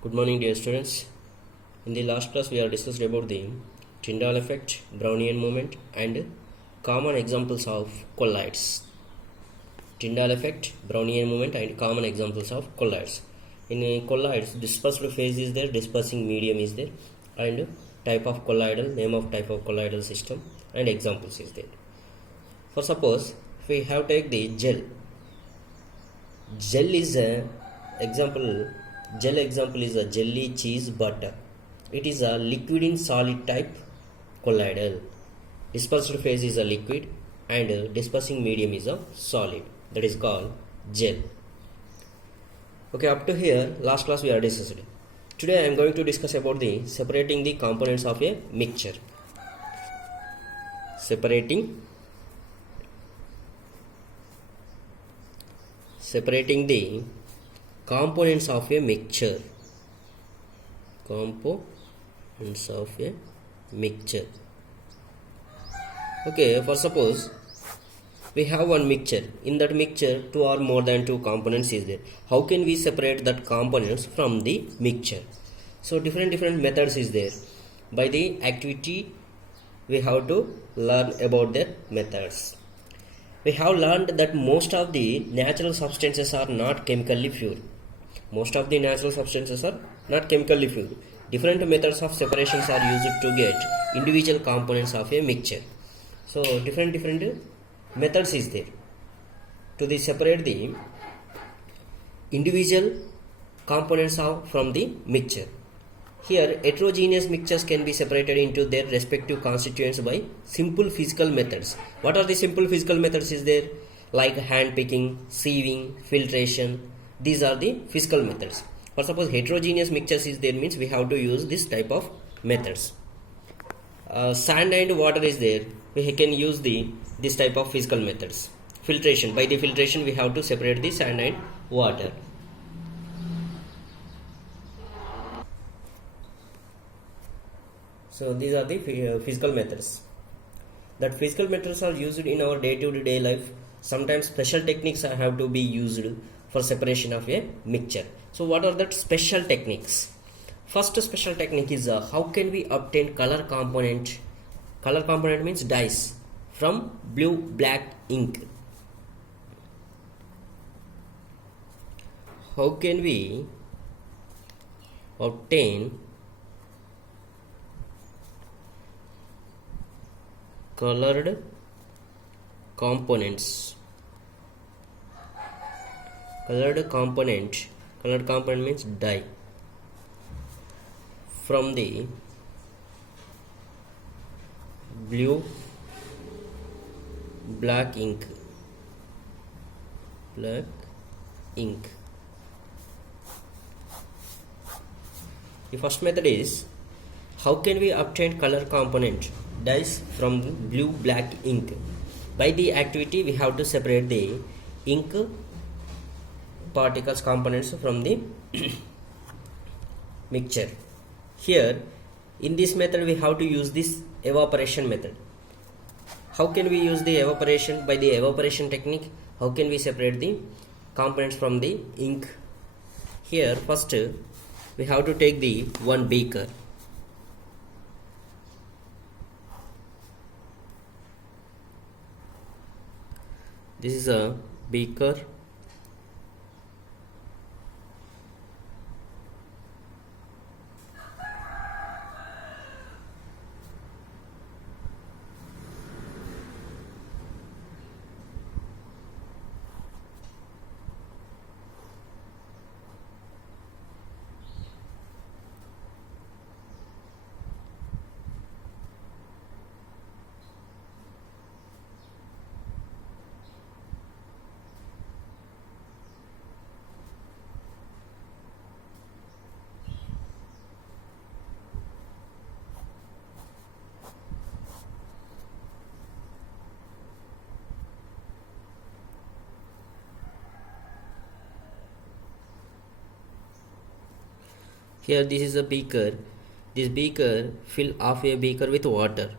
Good morning, dear students. In the last class, we have discussed about the Tyndall effect, Brownian moment, and common examples of colloids. Tyndall effect, Brownian moment, and common examples of colloids. In colloids, dispersed phase is there, dispersing medium is there, and type of colloidal, name of type of colloidal system, and examples is there. For suppose, if we have take the gel. Gel is a example. Gel example is a jelly, cheese, butter. It is a liquid in solid type colloidal. Dispersed phase is a liquid and dispersing medium is a solid. That is called gel. Okay, up to here, last class we are discussed. Today I am going to discuss about the separating the components of a mixture. Separating the components of a mixture. Components of a mixture. Okay, for suppose we have one mixture. In that mixture, two or more than two components is there. How can we separate that components from the mixture? So different methods is there. By the activity, we have to learn about their methods. We have learned that most of the natural substances are not chemically pure. Most of the natural substances are not chemically pure. Different methods of separations are used to get individual components of a mixture. So different methods is there to separate the individual components from the mixture. Here, heterogeneous mixtures can be separated into their respective constituents by simple physical methods. What are the simple physical methods is there? Like hand picking, sieving, filtration. These are the physical methods. For suppose heterogeneous mixtures is there, means we have to use this type of methods. Sand and water is there. We can use this type of physical methods. Filtration. By the filtration, we have to separate the sand and water. So these are the physical methods. That physical methods are used in our day-to-day life. Sometimes special techniques have to be used for separation of a mixture. So what are that special techniques? First special technique is how can we obtain color component? Color component means dyes from blue black ink. How can we obtain colored components? Colored component means dye from the blue black ink. The first method is how can we obtain color component dyes from blue black ink? By the activity, we have to separate the ink particles components from the mixture. Here in this method, we have to use this evaporation method. How can we use the evaporation? By the evaporation technique, how can we separate the components from the ink? Here first we have to take the one beaker. This is a beaker. Here this is a beaker. This beaker, fill half a beaker with water.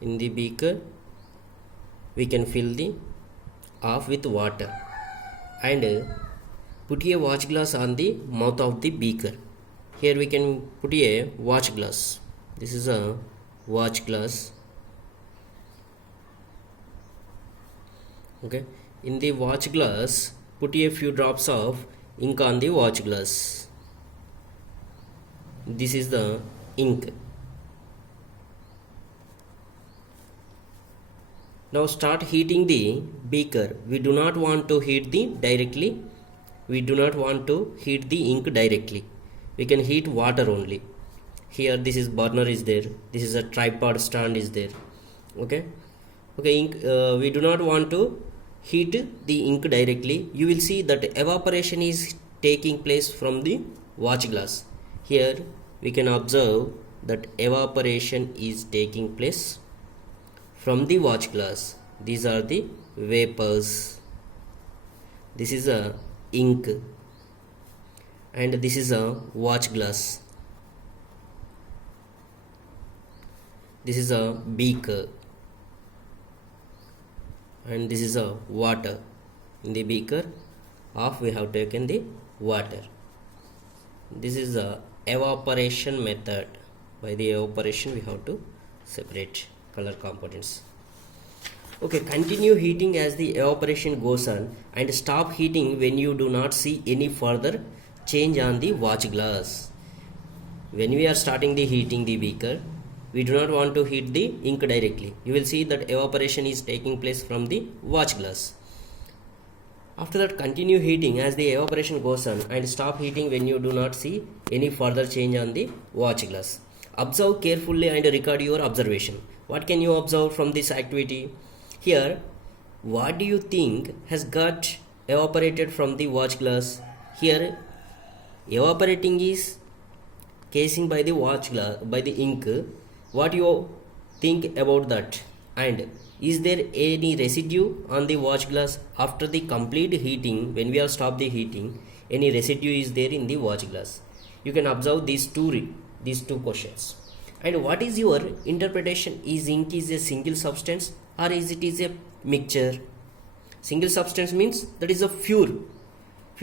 In the beaker we can fill the half with water and Put a watch glass on the mouth of the beaker. Here we can put a watch glass. This is a watch glass. Okay, in the watch glass, put a few drops of ink on the watch glass. This is the ink. Now start heating the beaker. We do not want to heat the directly. We do not want to heat the ink directly. We can heat water only. Here this is burner is there. This is a tripod stand is there. Okay. Okay. Ink. We do not want to heat the ink directly. You will see that evaporation is taking place from the watch glass. Here we can observe that evaporation is taking place from the watch glass. These are the vapors. This is a ink, and this is a watch glass. This is a beaker, and this is a water. In the beaker of we have taken the water. This is a evaporation method. By the evaporation we have to separate color components. Okay, continue heating as the evaporation goes on, and stop heating when you do not see any further change on the watch glass. When we are starting the heating the beaker, we do not want to heat the ink directly. You will see that evaporation is taking place from the watch glass. After that, continue heating as the evaporation goes on, and stop heating when you do not see any further change on the watch glass. Observe carefully and record your observation. What can you observe from this activity? Here, what do you think has got evaporated from the watch glass? Here, evaporating is casing by the watch glass, by the ink. What you think about that? And is there any residue on the watch glass after the complete heating? When we are stopped the heating, any residue is there in the watch glass? You can observe these two questions. And what is your interpretation? Is ink is a single substance, or is it is a mixture? Single substance means that is a pure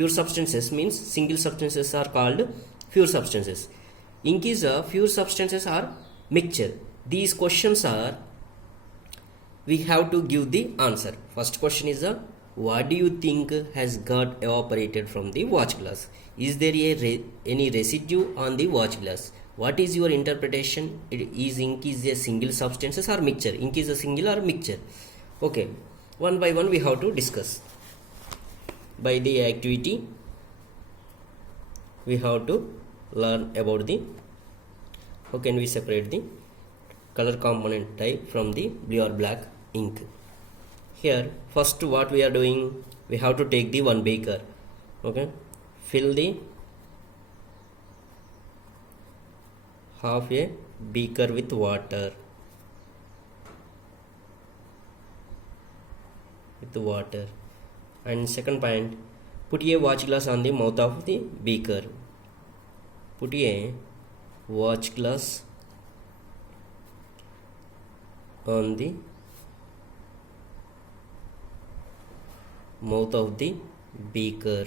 substances means single substances are called pure substances. Ink is a pure substances or mixture. These questions are, we have to give the answer. First question is what do you think has got evaporated from the watch glass? Is there any residue on the watch glass? What is your interpretation? Is ink is a single substances or mixture? Ink is a single or mixture? Okay, one by one we have to discuss. By the activity, we have to learn about the how can we separate the color component type from the blue or black ink. Here, first what we are doing, we have to take the one beaker. Okay, fill the half a beaker with water. And second point, put a watch glass on the mouth of the beaker. Put a watch glass on the mouth of the beaker,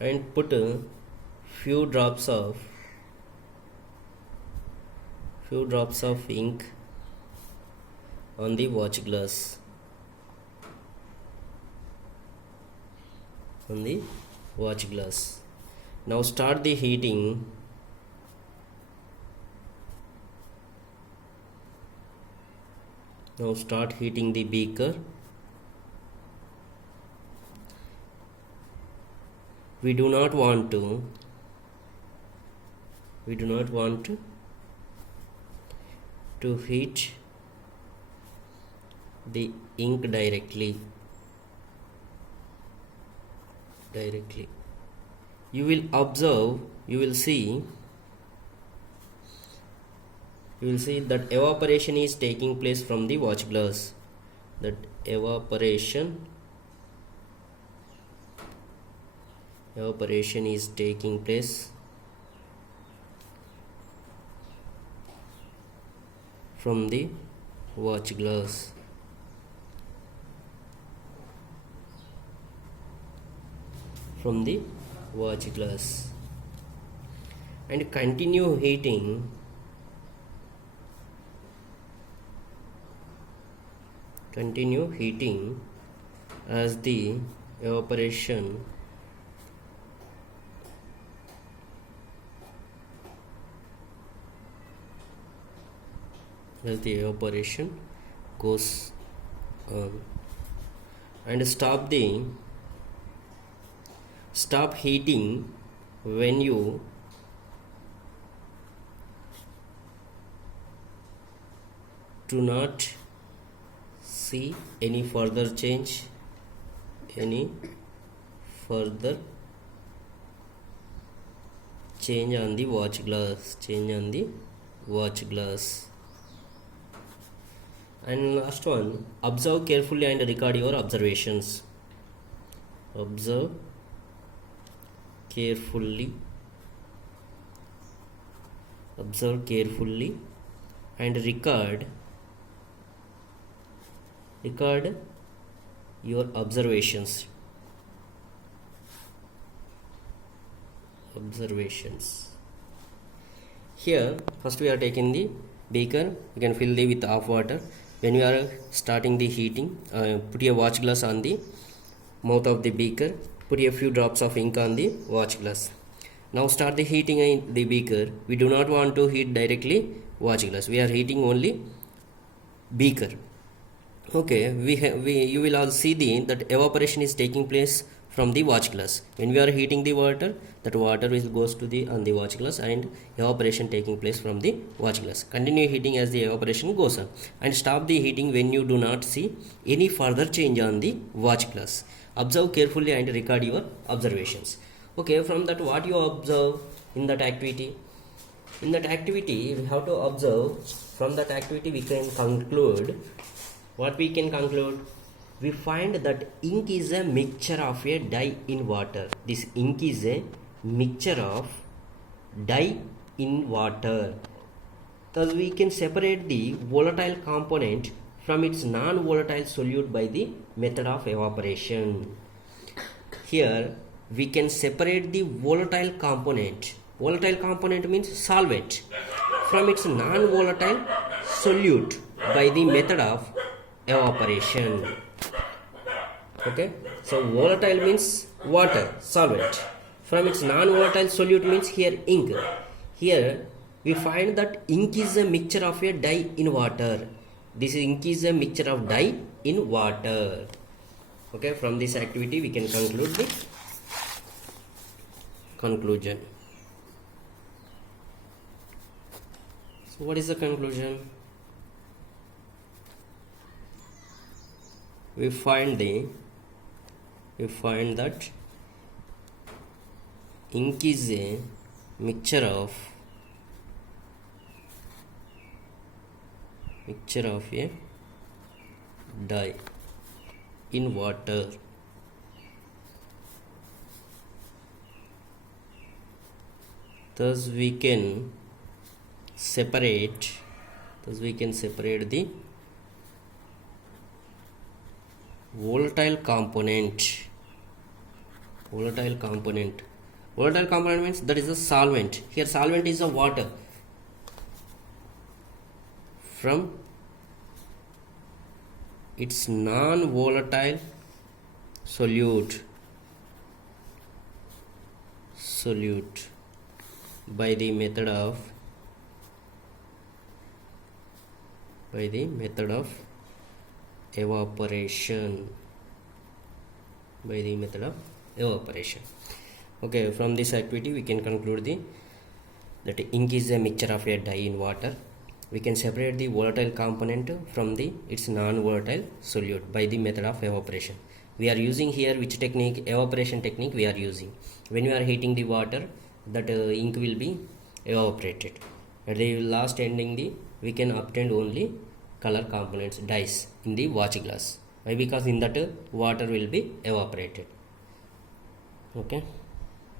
and put a few drops of ink on the watch glass. Now start the heating. Now start heating the beaker. We do not want to heat the ink directly. You will observe, you will see that evaporation is taking place from the watch glass. That evaporation is taking place from the watch glass. from the watch glass and continue heating as the evaporation goes on, and stop heating when you do not see any further change on the watch glass. And last one, observe carefully and record your observations. Observe carefully and record your observations. Here first we are taking the beaker. You can fill with half water. When you are starting the heating, put your watch glass on the mouth of the beaker, put a few drops of ink on the watch glass. Now start the heating in the beaker. We do not want to heat directly watch glass, we are heating only beaker. Okay, you will all see that evaporation is taking place from the watch glass. When we are heating the water, that water will goes to on the watch glass and evaporation taking place from the watch glass. Continue heating as the evaporation goes on, and stop the heating when you do not see any further change on the watch glass. Observe carefully and record your observations. Okay, from that what you observe in that activity? In that activity we have to observe. From that activity we can conclude. What we can conclude? We find that ink is a mixture of a dye in water. This ink is a mixture of dye in water. Thus we can separate the volatile component from its non-volatile solute by the method of evaporation. Here we can separate the volatile component. Volatile component means solvent, from its non-volatile solute by the method of evaporation. Okay, so volatile means water, solvent. From its non-volatile solute means here ink. Here we find that ink is a mixture of a dye in water. This ink is a mixture of dye in water. Okay, from this activity we can conclude the conclusion. So what is the conclusion? We find that ink is a mixture of a dye in water. Thus we can separate the volatile component. Volatile component means that is a solvent. Here solvent is a water, from its non-volatile solute by the method of evaporation. Okay, from this activity we can conclude that ink is a mixture of a dye in water. We can separate the volatile component from its non-volatile solute by the method of evaporation. We are using here which technique? Evaporation technique we are using. When we are heating the water, that ink will be evaporated. At the last ending, we can obtain only color components, dyes in the watch glass. Why? Because in that water will be evaporated. Okay.